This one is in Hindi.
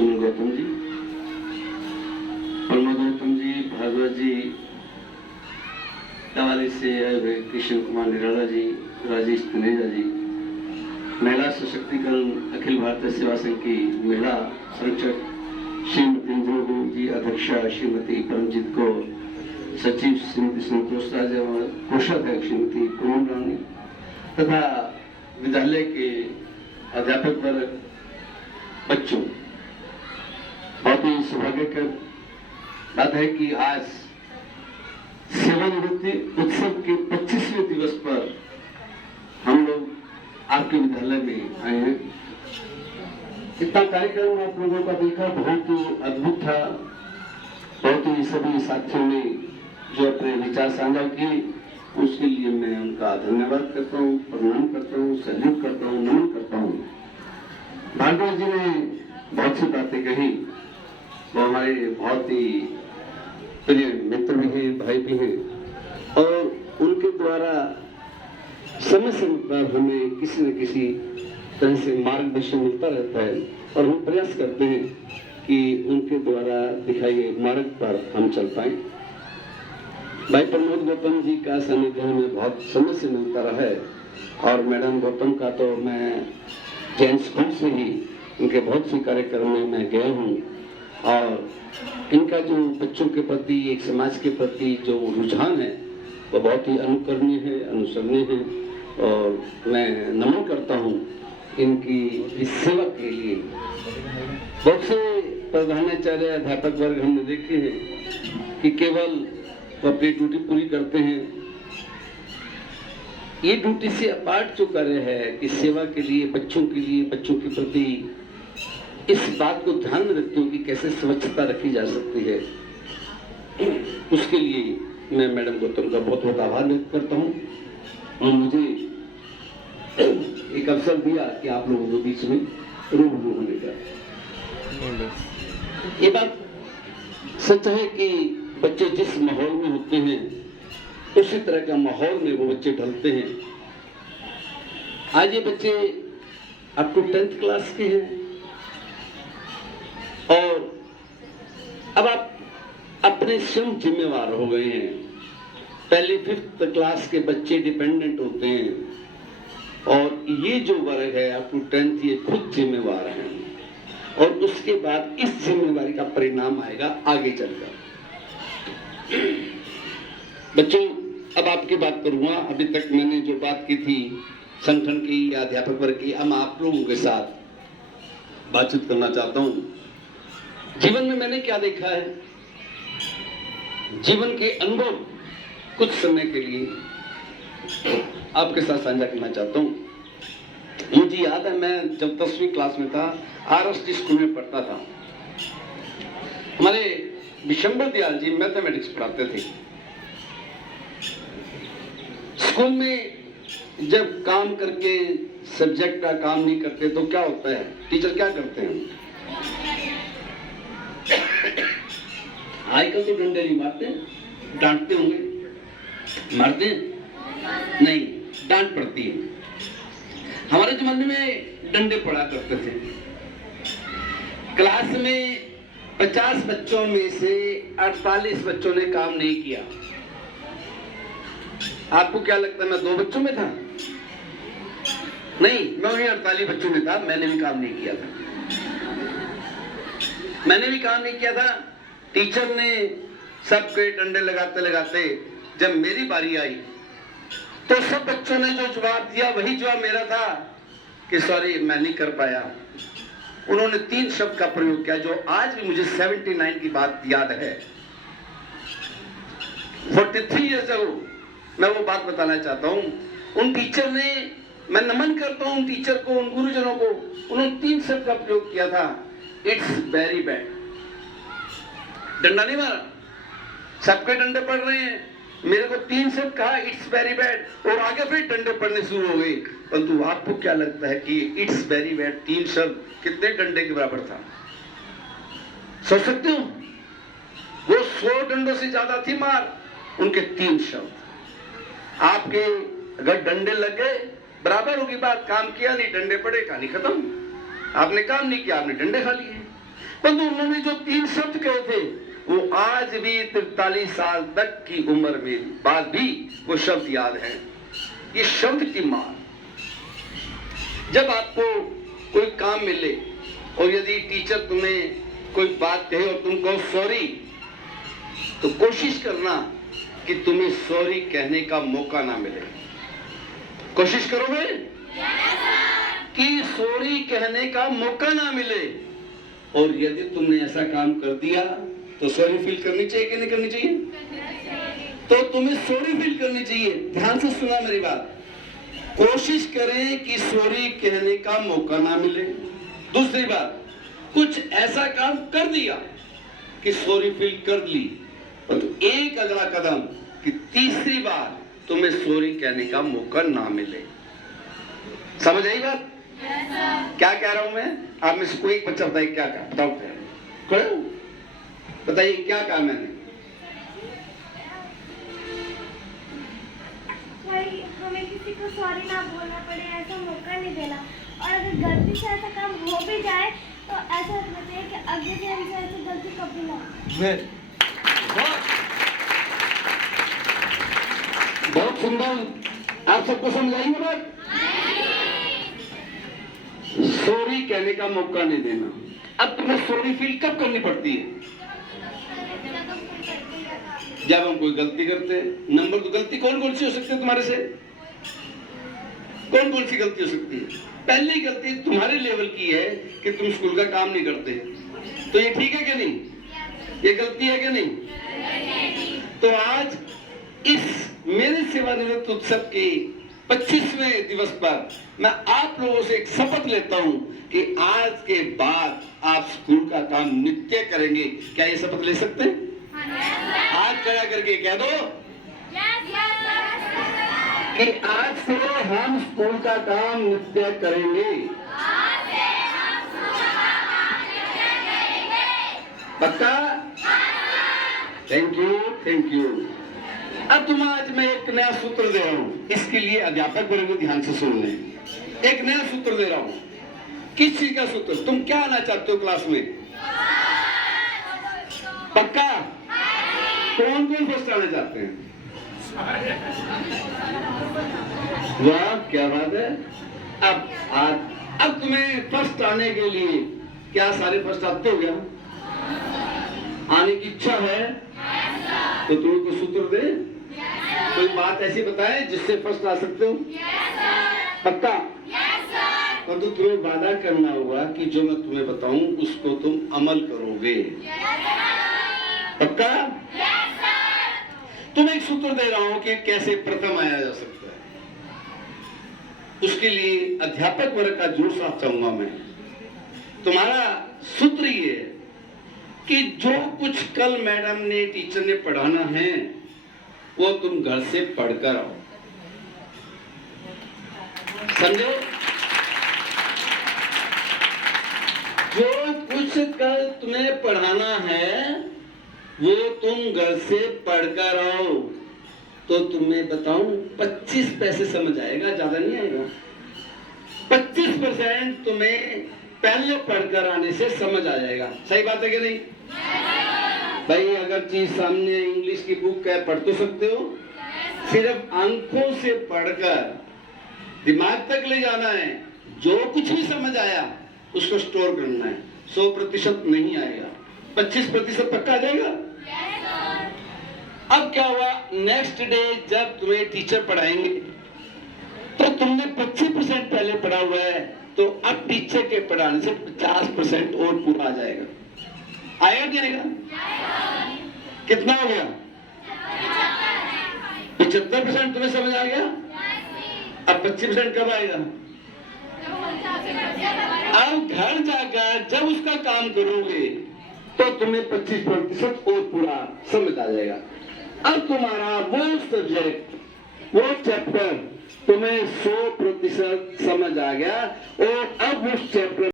सुनील गौतम जी, प्रमोद गौतम जी, भागवत जी, तवाली से कृष्ण कुमार निराला जी, राजेश तनेजा जी, महिला सशक्तिकरण अखिल भारतीय सेवा संघ की महिला संरक्षक श्रीमती इंद्रू जी, अध्यक्षा श्रीमती परमजीत कौर, सचिव श्रीमती संतोष राज, कोषाध्यक्ष श्रीमती पूनम रानी तथा विद्यालय के अध्यापक वर्ग, बच्चों, बहुत ही सौभाग्य की बात है कि आज सेवानिवृत्ति उत्सव के 25वें दिवस पर हम लोग आपके विद्यालय में आए हैं। इतना कार्यक्रम आप लोगों का देखा, बहुत ही अद्भुत था। बहुत ही सभी साथियों ने जो अपने विचार साझा किए, उसके लिए मैं उनका धन्यवाद करता हूँ, प्रणाम करता हूँ, सैल्यूट करता हूँ, नमन करता हूँ। भागवत जी ने बहुत सी बातें कही, वो हमारे बहुत ही प्रिय मित्र भी हैं, भाई भी हैं, और उनके द्वारा समय समय पर हमें किसी न किसी तरह से मार्गदर्शन मिलता रहता है और हम प्रयास करते हैं कि उनके द्वारा दिखाए गए मार्ग पर हम चल पाए। भाई प्रमोद गौतम जी का सानिध्य हमें बहुत समय से मिलता रहा है और मैडम गौतम का तो मैं जैन स्कूल से ही इनके बहुत से कार्यक्रम में मैं गया हूँ और इनका जो बच्चों के प्रति, एक समाज के प्रति जो रुझान है वो बहुत ही अनुकरणीय है, अनुसरणीय है और मैं नमन करता हूँ इनकी इस सेवा के लिए। बहुत से प्रधानाचार्य, अध्यापक वर्ग हमने देखे हैं कि केवल वो अपनी ड्यूटी पूरी करते हैं। ये ड्यूटी से अपार्ट जो कार्य है कि सेवा के लिए, बच्चों के लिए, बच्चों के प्रति इस बात को ध्यान में रखते हो कि कैसे स्वच्छता रखी जा सकती है, उसके लिए मैं मैडम गौतम का बहुत बहुत आभार व्यक्त करता हूँ और मुझे एक अवसर दिया कि आप लोगों के बीच में रूबरू होने का। ये बात सच है कि बच्चे जिस माहौल में होते हैं उसी तरह का माहौल में वो बच्चे ढलते हैं। आज ये बच्चे अप टू 10th क्लास के हैं और अब आप अपने स्वयं जिम्मेवार हो गए हैं। पहले 5th क्लास के बच्चे डिपेंडेंट होते हैं और ये जो वर्ग है अप टू 10th ये खुद जिम्मेवार हैं और उसके बाद इस जिम्मेवारी का परिणाम आएगा आगे चलकर। बच्चों, अब आपकी बात करूंगा। अभी तक मैंने जो बात की थी संगठन की या अध्यापक वर्ग की, अब आप लोगों के साथ बातचीत करना चाहता हूं। जीवन में मैंने क्या देखा है, जीवन के अनुभव कुछ समय के लिए आपके साथ साझा करना चाहता हूं। मुझे याद है मैं जब 10वीं क्लास में था, RSD स्कूल में पढ़ता था। हमारे विशंबर दयाल जी मैथमेटिक्स पढ़ाते थे। स्कूल में जब काम करके सब्जेक्ट का काम नहीं करते तो क्या होता है, टीचर क्या करते हैं, आजकल तो डंडे नहीं मारते, डांटते होंगे, मारते नहीं, डांट पड़ती है। हमारे जमाने में डंडे पड़ा करते थे। क्लास में 50 बच्चों में से 48 बच्चों ने काम नहीं किया। आपको क्या लगता है मैं 2 बच्चों में था? नहीं, मैं वही 48 बच्चों में था। मैंने भी काम नहीं किया था। टीचर ने सबके डंडे लगाते लगाते जब मेरी बारी आई तो सब बच्चों ने जो जवाब दिया वही जवाब मेरा था कि सॉरी मैं नहीं कर पाया। उन्होंने 3 शब्द का प्रयोग किया जो आज भी मुझे 79 की बात याद है। 43 ईयर्स अगो मैं वो बात बताना चाहता हूँ। उन टीचर ने, मैं नमन करता हूँ उन टीचर को, उन गुरुजनों को, उन्होंने 3 शब्द का प्रयोग किया था, इट्स वेरी बैड। डंडा नहीं मारा, सबके डंडे पड़ रहे हैं, मेरे को 3 शब्द कहा इट्स वेरी बैड और आगे फिर डंडे पड़ने शुरू हो गए। परंतु आपको क्या लगता है कि इट्स वेरी बैड 3 शब्द कितने डंडे के बराबर था? सोच सकते हो? वो 100 डंडों से ज्यादा थी मार, उनके 3 शब्द। आपके अगर डंडे लग गए बराबर होगी बात, काम किया नहीं, डंडे पड़े, कहानी खत्म। आपने काम नहीं किया, आपने डंडे खा लिए। परंतु उन्होंने जो 3 शब्द कहे थे वो आज भी 43 साल तक की उम्र में बाद भी वो शब्द याद है। ये शब्द की मार। जब आपको कोई काम मिले और यदि टीचर तुम्हें कोई बात कहे और तुम कहो सॉरी, तो कोशिश करना कि तुम्हें सॉरी कहने का मौका ना मिले। कोशिश करोगे कि सॉरी कहने का मौका ना मिले। और यदि तुमने ऐसा काम कर दिया तो सॉरी फील करनी चाहिए कि नहीं करनी चाहिए? तो तुम्हें सॉरी फील करनी चाहिए। ध्यान से सुना मेरी बात। कोशिश करें कि सॉरी कहने का मौका ना मिले। दूसरी बात, कुछ ऐसा काम कर दिया कि सॉरी फील कर ली, और तो एक अगला कदम कि तीसरी बार तुम्हें सॉरी कहने का मौका ना मिले। समझ आई बात? क्या कह रहा हूं मैं? आप में से कोई एक बच्चा बताइए क्या कहा? बताओ, खड़े हो, बताइए क्या कहा मैंने? भाई हमें किसी को सॉरी ना बोलना पड़े, ऐसा मौका नहीं देना। और अगर गलती से ऐसा काम हो भी जाए तो ऐसा रखना चाहिए कि आगे से हमसे ऐसी गलती कभी ना हो। बहुत सुंदर। आप सबको समझ आई बात? सॉरी कहने का मौका नहीं देना। अब तुम्हें सॉरी फील कब करनी पड़ती है? जब हम कोई गलती करते हैं। नंबर 2, गलती कौन कौन सी हो सकती है तुम्हारे से? कौन कौन सी गलती हो सकती है? पहली गलती तुम्हारे लेवल की है कि तुम स्कूल का काम नहीं करते। तो ये ठीक है कि नहीं? ये गलती है कि नहीं? तो आज इस मेरे सेवानिवृत्त उत्सव के 25वें दिवस पर मैं आप लोगों से एक शपथ लेता हूं कि आज के बाद आप स्कूल का काम नित्य करेंगे। क्या ये शपथ ले सकते हैं? हाथ खड़ा करके कह दो कि आज से हम स्कूल का काम नित्य करेंगे। पक्का? Thank you, thank you. अब तुम आज मैं एक नया सूत्र दे रहा हूं, इसके लिए अध्यापक वर्ग ध्यान से सुन लें। एक नया सूत्र दे रहा हूं। किस चीज का सूत्र? तुम क्या आना चाहते हो क्लास में? पक्का? कौन कौन फर्स्ट आना चाहते हैं? वाह, क्या बात है। अब तुम्हें फर्स्ट आने के लिए क्या सारे फर्स्ट आते हो? क्या आने की इच्छा है? तो तुम्हें कोई सूत्र दे, कोई बात ऐसी बताए जिससे फर्स्ट आ सकते हो? पक्का? तो तुम्हें वादा करना होगा कि जो मैं तुम्हें बताऊं उसको तुम अमल करोगे। पक्का? तुम्हें एक सूत्र दे रहा हूं कि कैसे प्रथम आया जा सकता है। उसके लिए अध्यापक वर्ग का जोर साथ चाहूंगा मैं। तुम्हारा सूत्र ये है कि जो कुछ कल मैडम ने, टीचर ने पढ़ाना है वो तुम घर से पढ़कर आओ। समझो? जो कुछ कल तुम्हें पढ़ाना है वो तुम घर से पढ़कर आओ। तो तुम्हें बताऊं 25 पैसे समझ आएगा, ज्यादा नहीं आएगा। 25% तुम्हें पहले पढ़कर आने से समझ आ जाएगा। सही बात है कि नहीं? भाई अगर चीज सामने इंग्लिश की बुक है पढ़ तो सकते हो, सिर्फ आंखों से पढ़कर दिमाग तक ले जाना है। जो कुछ भी समझ आया उसको स्टोर करना है। 100% नहीं आएगा, 25% पक्का आ जाएगा। अब क्या हुआ, नेक्स्ट डे जब तुम्हें टीचर पढ़ाएंगे तो तुमने 25% पहले पढ़ा हुआ है, तो अब टीचर के पढ़ाने से 50% और पूरा आ जाएगा। आएगा नहीं आएगा? कितना हो गया? 75% तुम्हें समझ आ गया। अब 25% कब आएगा? अब घर जाकर जब उसका काम करोगे तो तुम्हें 25% और पूरा समझ आ जाएगा। अब तुम्हारा वो सब्जेक्ट, वो चैप्टर तुम्हें 100% समझ आ गया और अब उस चैप्टर